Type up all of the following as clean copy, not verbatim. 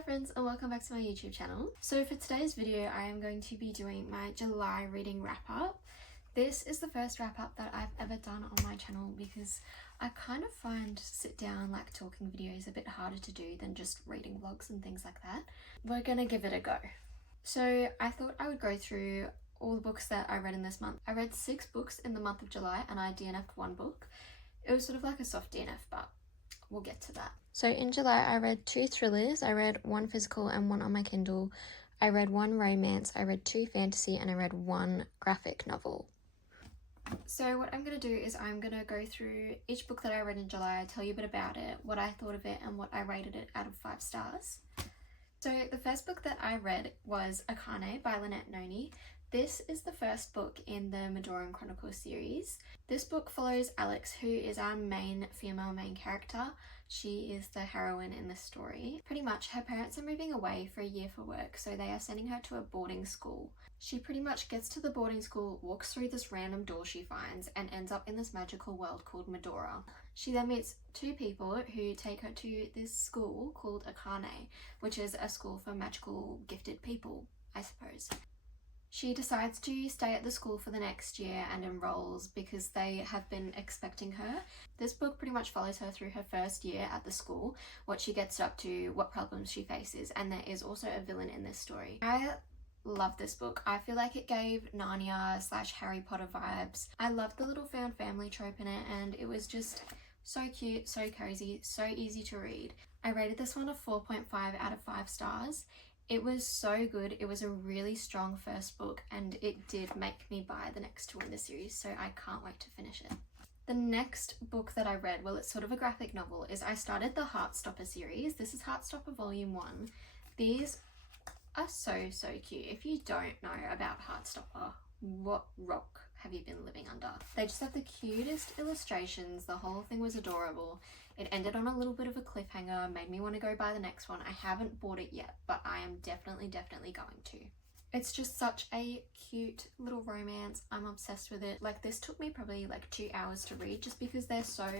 Hi friends and welcome back to my YouTube channel. So for today's video I am going to be doing my July reading wrap up. This is the first wrap up that I've ever done on my channel because I kind of find sit down like talking videos a bit harder to do than just reading vlogs and things like that. We're gonna give it a go. So I thought I would go through all the books that I read in this month. I read 6 books in the month of July and I DNF'd 1 book. It was sort of like a soft DNF, but we'll get to that. So in July I read 2 thrillers, I read 1 physical and 1 on my Kindle, I read 1 romance, I read 2 fantasy and I read 1 graphic novel. So what I'm going to do is I'm going to go through each book that I read in July, tell you a bit about it, what I thought of it and what I rated it out of 5 stars. So the first book that I read was Akane by Lynette Noni. This is the first book in the Madoran Chronicles series. This book follows Alex, who is our main female character. She is the heroine in this story. Pretty much her parents are moving away for a year for work, so they are sending her to a boarding school. She pretty much gets to the boarding school, walks through this random door she finds, and ends up in this magical world called Medora. She then meets 2 people who take her to this school called Akane, which is a school for magical gifted people, I suppose. She decides to stay at the school for the next year and enrolls because they have been expecting her. This book pretty much follows her through her first year at the school, what she gets up to, what problems she faces, and there is also a villain in this story. I love this book. I feel like it gave Narnia / Harry Potter vibes. I loved the little found family trope in it and it was just so cute, so cozy, so easy to read. I rated this one a 4.5 out of 5 stars. It was so good. It was a really strong first book and it did make me buy the next 2 in the series, so I can't wait to finish it. The next book that I read, well, it's sort of a graphic novel, is I started the Heartstopper series. This is Heartstopper Volume 1. These are so cute. If you don't know about Heartstopper, what rock have you been living under? They just have the cutest illustrations. The whole thing was adorable. It ended on a little bit of a cliffhanger, made me want to go buy the next one. I haven't bought it yet, but I am definitely going to. It's just such a cute little romance. I'm obsessed with it. Like, this took me probably like 2 hours to read just because they're so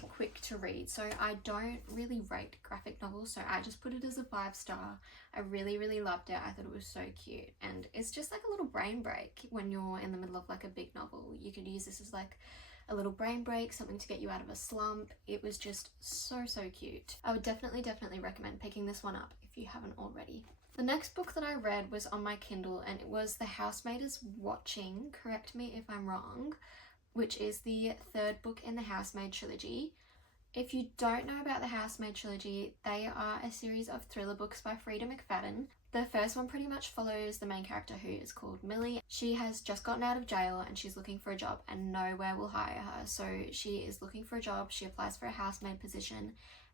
quick to read. So I don't really rate graphic novels, so I just put it as a 5 star. I really loved it. I thought it was so cute and it's just like a little brain break when you're in the middle of like a big novel. You could use this as like a little brain break, something to get you out of a slump. It was just so cute. I would definitely recommend picking this one up if you haven't already. The next book that I read was on my Kindle and it was The Housemaid is Watching, correct me if I'm wrong, which is the 3rd book in the Housemaid trilogy. If you don't know about the Housemaid trilogy, they are a series of thriller books by Freida McFadden. The first one pretty much follows the main character, who is called Millie. She has just gotten out of jail and she's looking for a job and nowhere will hire her. So she is looking for a job, she applies for a housemaid position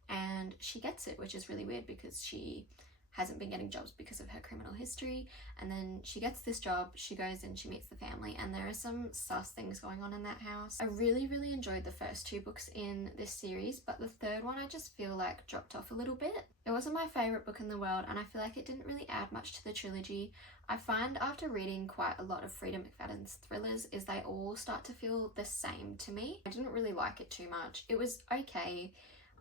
and she gets it, which is really weird because she hasn't been getting jobs because of her criminal history. And then she gets this job, she goes and she meets the family and there are some sus things going on in that house. I really enjoyed the first 2 books in this series, but the 3rd one I just feel like dropped off a little bit. It wasn't my favourite book in the world and I feel like it didn't really add much to the trilogy. I find after reading quite a lot of Freida McFadden's thrillers is they all start to feel the same to me. I didn't really like it too much. It was okay.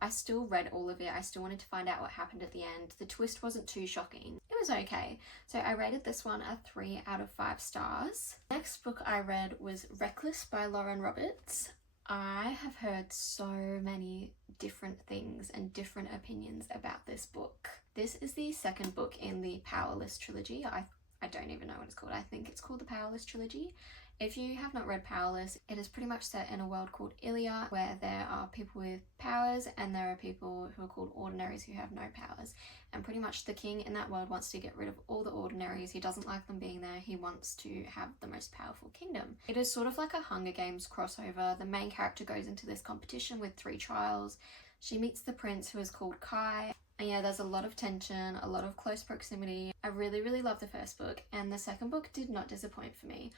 I still read all of it. I still wanted to find out what happened at the end. The twist wasn't too shocking. It was okay. So I rated this one a 3 out of 5 stars. Next book I read was Reckless by Lauren Roberts. I have heard so many different things and different opinions about this book. This is the 2nd book in the Powerless trilogy. I don't even know what it's called. I think it's called the Powerless trilogy. If you have not read Powerless, it is pretty much set in a world called Ilia, where there are people with powers and there are people who are called ordinaries who have no powers. And pretty much the king in that world wants to get rid of all the ordinaries. He doesn't like them being there. He wants to have the most powerful kingdom. It is sort of like a Hunger Games crossover. The main character goes into this competition with 3 trials. She meets the prince, who is called Kai. And yeah, there's a lot of tension, a lot of close proximity. I really loved the first book and the 2nd book did not disappoint for me.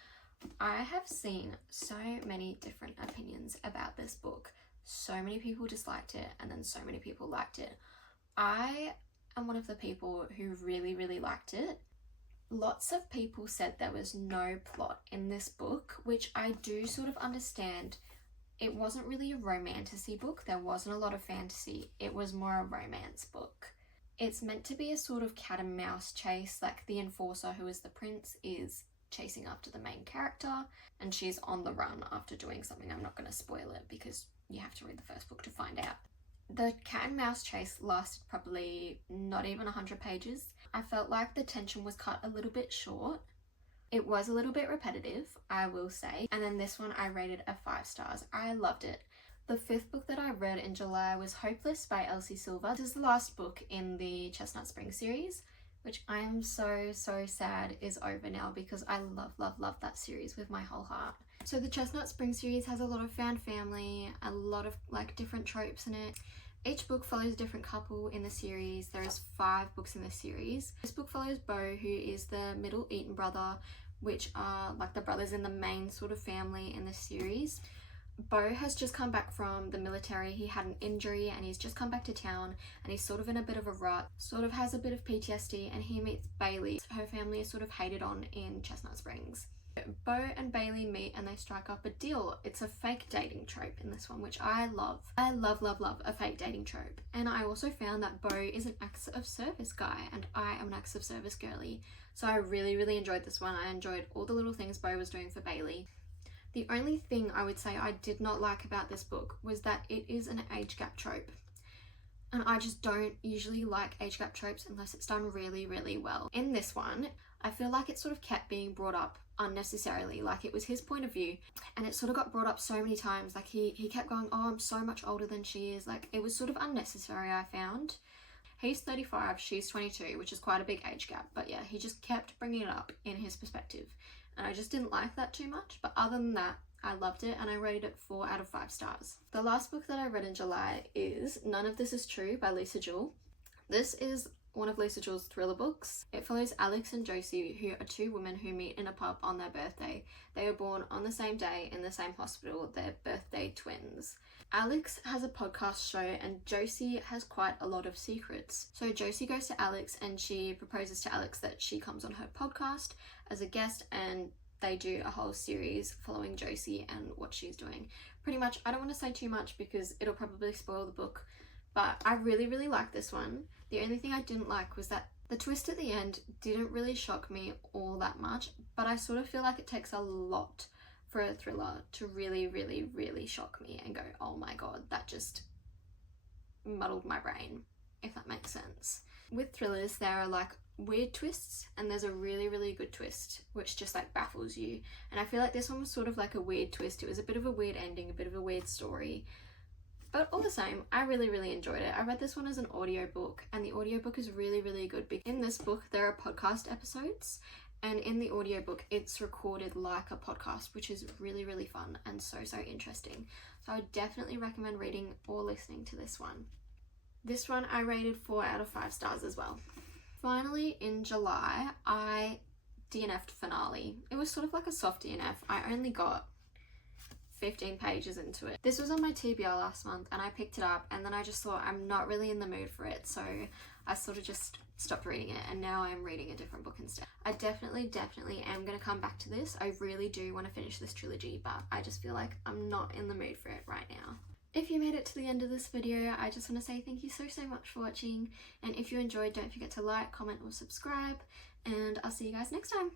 I have seen so many different opinions about this book. So many people disliked it and then so many people liked it. I am one of the people who really liked it. Lots of people said there was no plot in this book, which I do sort of understand. It wasn't really a romantasy book. There wasn't a lot of fantasy. It was more a romance book. It's meant to be a sort of cat and mouse chase, like the enforcer, who is the prince, is chasing after the main character and she's on the run after doing something. I'm not going to spoil it because you have to read the first book to find out. The cat and mouse chase lasted probably not even 100 pages. I felt like the tension was cut a little bit short. It was a little bit repetitive, I will say. And then this one I rated a 5 stars. I loved it. The 5th book that I read in July was Hopeless by Elsie Silver. This is the last book in the Chestnut Springs series, which I am so sad is over now because I love that series with my whole heart. So the Chestnut Springs series has a lot of found family, a lot of like different tropes in it. Each book follows a different couple in the series. There is 5 books in the series. This book follows Beau, who is the middle Eaton brother, which are like the brothers in the main sort of family in the series. Beau has just come back from the military. He had an injury and he's just come back to town and he's sort of in a bit of a rut, sort of has a bit of PTSD, and he meets Bailey. Her family is sort of hated on in Chestnut Springs. Beau and Bailey meet and they strike up a deal. It's a fake dating trope in this one, which I love. I love a fake dating trope. And I also found that Beau is an acts of service guy and I am an acts of service girly. So I really enjoyed this one. I enjoyed all the little things Beau was doing for Bailey. The only thing I would say I did not like about this book was that it is an age gap trope. And I just don't usually like age gap tropes unless it's done really well. In this one, I feel like it sort of kept being brought up unnecessarily. Like it was his point of view and it sort of got brought up so many times. Like he kept going, oh, I'm so much older than she is. Like it was sort of unnecessary, I found. He's 35, she's 22, which is quite a big age gap. But yeah, he just kept bringing it up in his perspective. And I just didn't like that too much. But other than that, I loved it and I rated it 4 out of 5 stars. The last book that I read in July is None of This Is True by Lisa Jewell. This is one of Lisa Jewell's thriller books. It follows Alex and Josie, who are 2 women who meet in a pub on their birthday. They were born on the same day in the same hospital. They're birthday twins. Alex has a podcast show and Josie has quite a lot of secrets. So Josie goes to Alex and she proposes to Alex that she comes on her podcast as a guest, and they do a whole series following Josie and what she's doing. Pretty much, I don't want to say too much because it'll probably spoil the book, but I really like this one. The only thing I didn't like was that the twist at the end didn't really shock me all that much, but I sort of feel like it takes a lot for a thriller to really shock me and go, oh my god, that just muddled my brain, if that makes sense. With thrillers, there are like weird twists and there's a really good twist which just like baffles you, and I feel like this one was sort of like a weird twist. It was a bit of a weird ending, a bit of a weird story, but all the same, I really enjoyed it. I read this one as an audiobook and the audiobook is really good. In this book there are podcast episodes, and in the audiobook it's recorded like a podcast, which is really fun and so interesting. So I would definitely recommend reading or listening to this one. This one I rated 4 out of 5 stars as well. Finally, in July, I DNF'd Finale. It was sort of like a soft DNF. I only got 15 pages into it. This was on my TBR last month and I picked it up and then I just thought I'm not really in the mood for it, so I sort of just stopped reading it and now I'm reading a different book instead. I definitely am going to come back to this. I really do want to finish this trilogy, but I just feel like I'm not in the mood for it right now. If you made it to the end of this video, I just want to say thank you so much for watching, and if you enjoyed, don't forget to like, comment or subscribe, and I'll see you guys next time.